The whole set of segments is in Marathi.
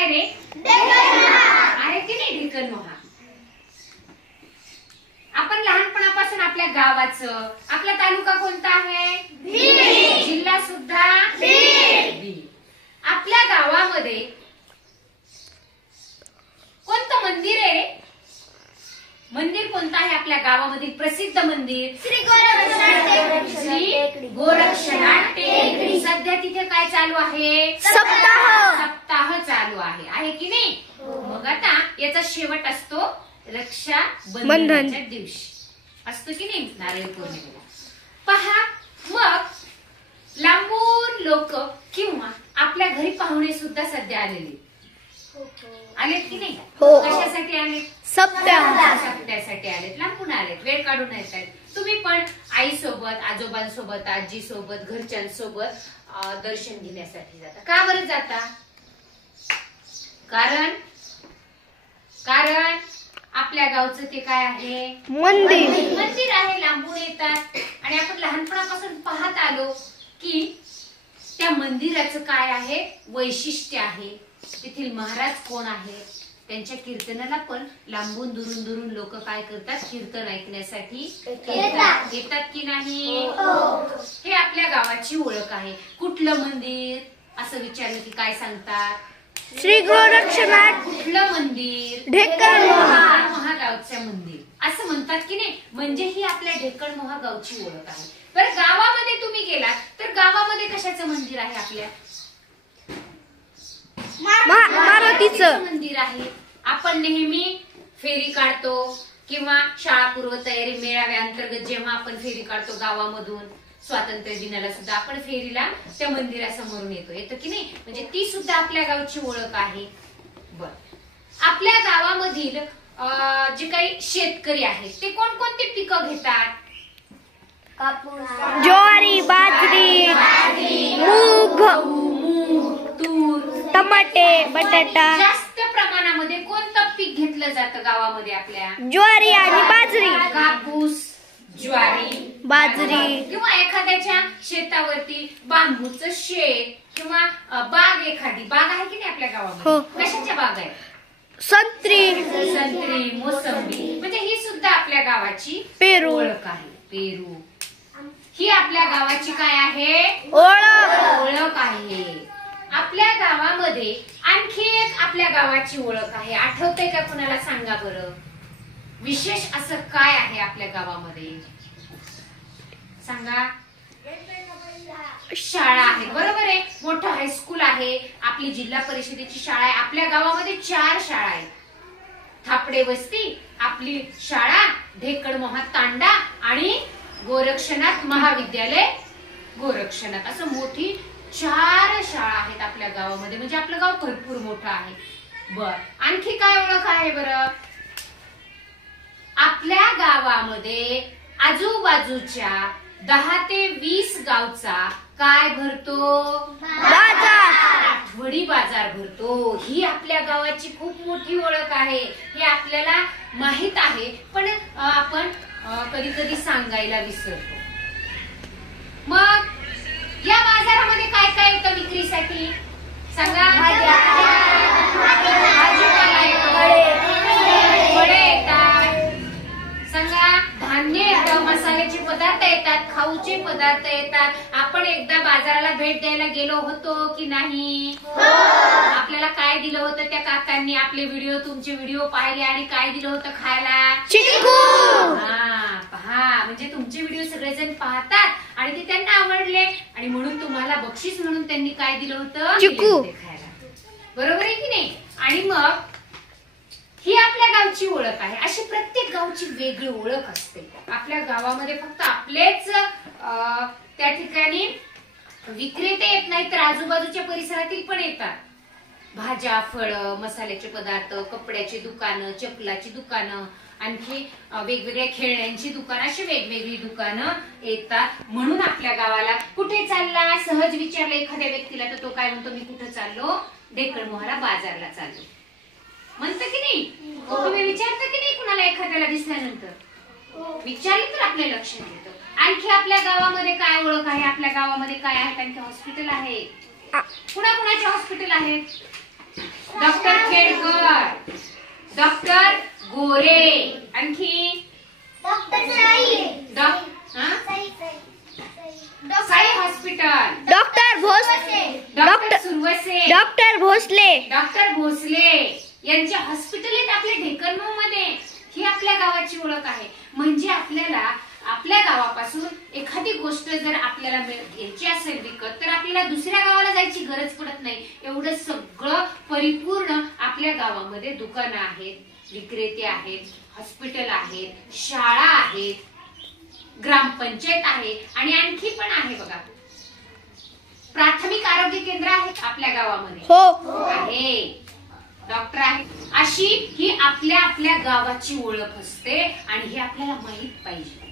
काय रे? आहे की नाही ढेकण मोहा? आपण लहानपणापासून आपल्या गावाचं, आपला तालुका कोणता आहे? बीड. जिल्हा सुद्धा बीड. आपल्या गावामध्ये कोणतं मंदिर आहे रे? मंदिर कोणतं आहे आपल्या गावामधील प्रसिद्ध मंदिर? श्री गोरक्षनाथ टेकडी. सध्या तिथे काय चालू आहे? सप्ताह चालू आहे की नाही? मग आता याचा शेवट असतो रक्षाबंधनाच्या दिवशी, असतो की नाही, नारळी पौर्णिमेला. पहा, मग लांबून लोक किंवा आपल्या घरी पाहुणे सुद्धा सध्या आलेले आलेत की नाही? कशासाठी आलेत? सप्त्यासाठी आलेत, लांबून आलेत, वेळ काढून येतात. तुम्ही पण आई सोबत, आजोबांसोबत, आजी सोबत, घरच्यांसोबत दर्शन घेण्यासाठी जाता. का बरं जाता? कारण आपल्या गावचं ते काय आहे? मंदिर आहे. लांबून येतात आणि आपण लहानपणापासून पाहत आलो की त्या मंदिराचं काय आहे, वैशिष्ट्य आहे, तेथील महाराज कोण आहे, त्यांच्या कीर्तनाला पण लांबून दुरून लोक काय करतात? कीर्तन ऐकण्यासाठी येतात की नाही? हे आपल्या गावाची ओळख आहे. कुठलं मंदिर असं विचारलं की काय सांगतात? श्री गोरक्षनाथ. कुठलं मंदिर? ढेकण मोहा गावचं मंदिर असं म्हणतात की नाही? म्हणजे ही आपल्या ढेकण मोहा गावची ओळख आहे. बरं, गावामध्ये तुम्ही गेलात तर गावामध्ये कशाचं मंदिर आहे? आपल्या मारुतीचं मंदिर आहे. आपण नेहमी फेरी काढतो किंवा शाळा पूर्व तयारी मेळाव्याअंतर्गत जेव्हा आपण फेरी काढतो गावामधून, स्वातंत्र्य दिनाला सुद्धा आपण फेरीला त्या मंदिरासमोरून येतो की नाही? म्हणजे ती सुद्धा आपल्या गावची ओळख आहे. बर, आपल्या गावामधील जे काही शेतकरी आहेत ते कोणकोणती पिकं घेतात? ज्वारी, बाजरी, मूग, तूर, टमाटे, बटाटा. जास्त प्रमाणामध्ये कोणतं पीक घेतलं जातं गावामध्ये आपल्या? ज्वारी आणि बाजरी. कापूस, ज्वारी, बाजरी. किंवा एखाद्याच्या शेतावरती बांबूचं शेत किंवा बाग, एखादी बाग आहे की नाही आपल्या गावामध्ये? कशाच्या बाग आहे? संत्री, मोसंबी. म्हणजे ही सुद्धा आपल्या गावाची पेरू ओळख आहे. पेरू ही आपल्या गावाची काय आहे? ओळख आहे. आपल्या गावामध्ये आणखी एक आपल्या गावाची ओळख आहे. आठवते का कुणाला? सांगा बरं. विशेष असं काय आहे आपल्या गावामध्ये? सांगा. शाळा आहे, बरोबर आहे. मोठं हायस्कूल आहे, आपली जिल्हा परिषदेची शाळा आहे. आपल्या गावामध्ये 4 शाळा आहेत. थापडे वस्ती, आपली शाळा, ढेकण मोहा तांडा आणि गोरक्षनाथ महाविद्यालय गोरक्षनाथ, असं मोठी 4 शाळा आहेत आपल्या गावामध्ये. म्हणजे आपलं गाव भरपूर मोठं आहे. बर, आणखी काय ओळख आहे बरं? आपल्या गावामध्ये आजूबाजूच्या 10 ते 20 गावचा काय भरतो? बाजार. आठवडी बाजार भरतो. ही आपल्या गावाची खूप मोठी ओळख आहे. हे आपल्याला माहित आहे, पण आपण कधी कधी सांगायला विसरतो. मग या बाजारामध्ये काय काय येतं विक्रीसाठी? सांगा. भाजीपाला येतो, फळे येतात, सांगा, धान्य येतं, मसाल्याचे पदार्थ येतात, खाऊचे पदार्थ येतात. आपण एकदा बाजाराला भेट द्यायला गेलो होतो की नाही? आपल्याला काय दिलं होतं त्या काकांनी? आपले व्हिडिओ, तुमचे व्हिडिओ पाहिले आणि काय दिलं होतं खायला? चिक्कू. पहा, म्हणजे तुमचे व्हिडिओ सगळेजण पाहतात आणि ते त्यांना आवडले आणि म्हणून तुम्हाला बक्षीस म्हणून त्यांनी काय दिलं होतं? चिक्कू खायला. बरोबर आहे की नाही? आणि मग ही आपल्या गावची ओळख आहे. अशी प्रत्येक गावची वेगळी ओळख असते. आपल्या गावामध्ये फक्त आपलेच त्या ठिकाणी विक्रेते येत नाही, तर आजूबाजूच्या परिसरातील पण येतात. भाज्या, फळं, मसाल्याचे पदार्थ, कपड्याची दुकानं, चपलाची दुकानं, आणखी वेगवेगळ्या खेळण्यांची दुकानं, अशी वेगवेगळी दुकानं येतात. म्हणून आपल्या गावाला कुठे चालला सहज विचारलं एखाद्या व्यक्तीला तर तो काय म्हणतो? मी कुठे चाललो? ढेकण मोहाला बाजारला चाललो म्हणतं की नाही? तुम्ही विचारता की नाही कुणाला एखाद्याला दिसल्यानंतर? विचारले तर आपल्या लक्षात येतं. आणखी आपल्या गावामध्ये काय ओळख आहे? आपल्या गावामध्ये काय आहे? आणखी हॉस्पिटल आहे. कुणाकुणाचे हॉस्पिटल आहेत? डॉक्टर खेडकर, डॉक्टर गोरे, आणखी Sai hospital, doctor Bhosale, doctor Suravase, doctor Bhosale, doctor Bhosale यांचे हॉस्पिटल आहेत आपल्या ढेकणगाव मध्ये. ही आपल्या गावाची ओळख आहे. म्हणजे आपल्याला आपल्या गावापासून एखादी गोष्ट जर आपल्याला घ्यायची असेल विकत तर आपल्याला दुसऱ्या गावाला जायची गरज पडत नाही. एवढं सगळं परिपूर्ण आपल्या गावामध्ये दुकानं आहेत, विक्रेते आहेत, हॉस्पिटल आहेत, शाळा आहेत, ग्रामपंचायत आहे आणि आणखी पण आहे बघा प्राथमिक आरोग्य केंद्र आहेत आपल्या गावामध्ये. हो आहे, डॉक्टर आहे. अशी ही आपल्या आपल्या गावाची ओळख असते आणि हे आपल्याला माहित पाहिजे.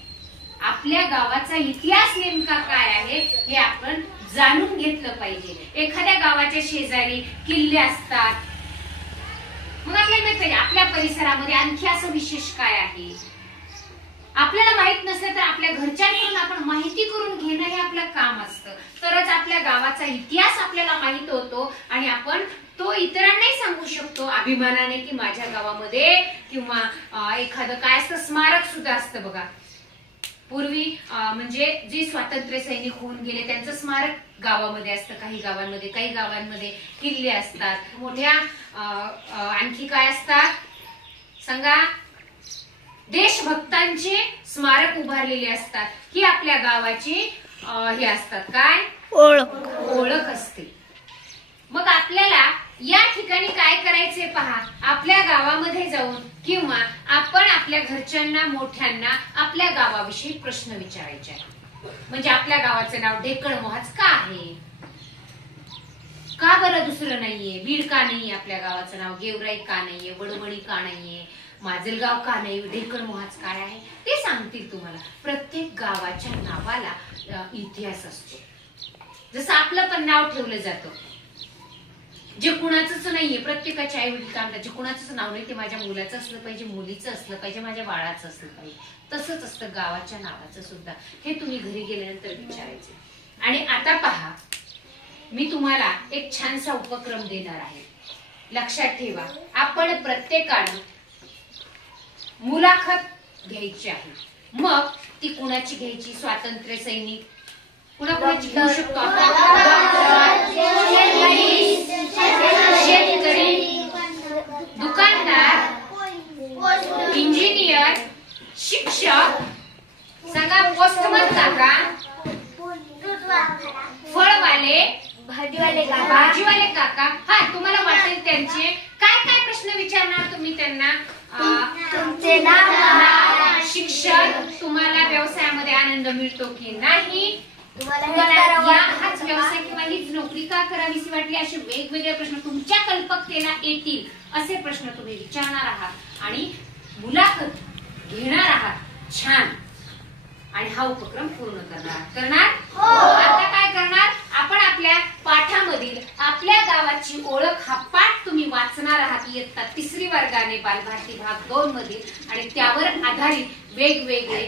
आपल्या गावाचा इतिहास नेमका काय आहे हे आपण जाणून घेतलं पाहिजे. एखाद्या गावाच्या शेजारी किल्ले असतात, मग आपल्याला माहित पाहिजे आपल्या परिसरामध्ये आणखी असं विशेष काय आहे. आपल्याला माहित नसलं तर आपल्या घरच्यांकडून आपण माहिती करून घेणं हे आपलं काम असतं. तरच आपल्या गावाचा इतिहास आपल्याला माहित होतो आणि आपण तो इतरांनाही सांगू शकतो अभिमानाने की माझ्या गावामध्ये किंवा एखादं काय असतं स्मारक सुद्धा असतं बघा. पूर्वी म्हणजे जे स्वातंत्र्य सैनिक होऊन गेले त्यांचं स्मारक गावामध्ये असतं. काही गावांमध्ये किल्ले असतात, मोठ्या आणखी काय असतात सांगा, देशभक्तांचे स्मारक उभारलेले असतात. ही आपल्या गावाची हे असतात काय ओळख असते. मग आपल्याला या ठिकाणी काय करायचे पहा, आपल्या गावामध्ये जाऊन किंवा आपण आपल्या घरच्यांना मोठ्यांना आपल्या गावाविषयी प्रश्न विचारायचे आहे. म्हणजे आपल्या गावाचं नाव ढेकणमोहाच का आहे, का बरं दुसरं नाहीये, बीड का नाहीये, आपल्या गावाचं नाव गेवराई का नाहीये, वडवणी का नाहीये, माजलगाव का नाही, ढेकणमोहाच काय आहे ते सांगतील तुम्हाला. प्रत्येक गावाच्या नावाला इतिहास असतो. जसं आपलं पण नाव ठेवलं जातं जे कुणाचंच नाहीये. प्रत्येकाच्या आई वडील काय म्हणतात, जे कुणाचंच नाव नाही ते माझ्या मुलाचं असलं पाहिजे, मुलीचं असलं पाहिजे, माझ्या बाळाचं असलं पाहिजे. तसंच असतं गावाच्या नावाचं सुद्धा. हे तुम्ही घरी गेल्यानंतर विचारायचे. आणि आता पहा, मी तुम्हाला एक छानसा उपक्रम देणार आहे. लक्षात ठेवा, आपण प्रत्येकाने मुलाखत घ्यायची आहे. मग ती कुणाची घ्यायची, स्वातंत्र्य सैनिक कुणाकुणाची घेऊ शकतो आपण, शेतकरी, दुकानदार, इंजिनियर, शिक्षक, सांगा पोस्टमन काका, फळवाले, भाजीवाले काका. हा, तुम्हाला वाटेल त्यांचे काय काय प्रश्न विचारणार तुम्ही त्यांना. तुमचे नाव, शिक्षण, तुम्हाला व्यवसायामध्ये आनंद मिळतो की नाही, हाच व्यवसाय किंवा हीच नोकरी का करावीशी वाटली, असे वेगवेगळे प्रश्न तुमच्या कल्पकतेला येतील असे प्रश्न तुम्ही विचारणार आहात आणि मुलाखत घेणार आहात. छान. आणि हा उपक्रम पूर्ण करणार. आता काय करणार, आपण आपल्या पाठामधील आपल्या गावाची ओळख हा पाठ तुम्ही वाचणार आहात इयत्ता 3री वर्गाने बालभारती भाग 2 मधील. आणि त्यावर आधारित वेगवेगळे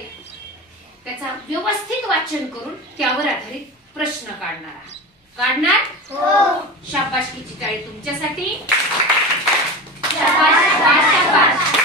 त्याचा व्यवस्थित वाचन करून त्यावर आधारित प्रश्न काढणार आहात. शाबासकीची टाळी तुमच्यासाठी. शाबास, शाबास, शाबास.